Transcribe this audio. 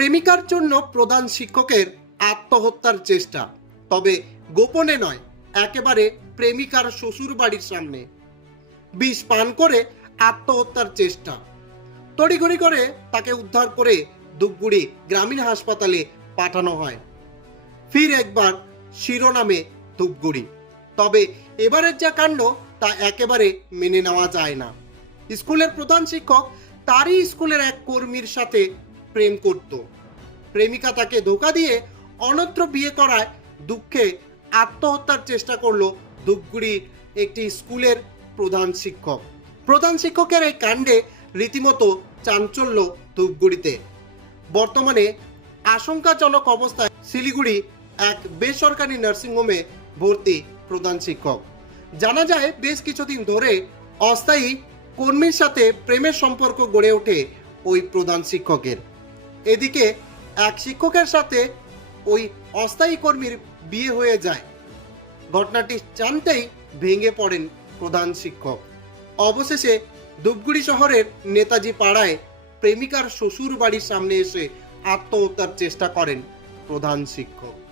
প্রেমিকার জন্য প্রধান শিক্ষকের আত্মহত্যার চেষ্টা। তবে গোপনে নয়, একেবারে প্রেমিকার শ্বশুর বাড়ির সামনে। বিষ পান করে আত্মহত্যার চেষ্টা। তড়িঘড়ি করে তাকে উদ্ধার করে ধূপগুড়ি গ্রামীণ হাসপাতালে পাঠানো হয়। ফির একবার শিরোনামে ধূপগুড়ি। তবে এবারের যা কাণ্ড, তা একেবারে মেনে নেওয়া যায় না। স্কুলের প্রধান শিক্ষক তারই স্কুলের এক কর্মীর সাথে প্রেম করত। প্রেমিকা তাকে ধোকা দিয়ে অনত্র বিয়ে করায় দুঃখে আত্মহত্যার চেষ্টা করল ধূপগুড়ি একটি স্কুলের প্রধান শিক্ষক। প্রধান শিক্ষকের এই কাণ্ডে রীতিমতো চাঞ্চল্য ধূপগুড়িতে। বর্তমানে আশঙ্কাজনক অবস্থায় শিলিগুড়ি এক বেসরকারি নার্সিংহোমে ভর্তি প্রধান শিক্ষক। জানা যায়, বেশ কিছুদিন ধরে অস্থায়ী কর্মীর সাথে প্রেমের সম্পর্ক গড়ে ওঠে ওই প্রধান শিক্ষকের। এদিকে এক শিক্ষকের সাথে ওই অস্থায়ী কর্মীর বিয়ে হয়ে যায়। ঘটনাটি জানতেই ভেঙে পড়েন প্রধান শিক্ষক। অবশেষে ধূপগুড়ি শহরের নেতাজি পাড়ায় প্রেমিকার শ্বশুর বাড়ির সামনে এসে আত্মহত্যার চেষ্টা করেন প্রধান শিক্ষক।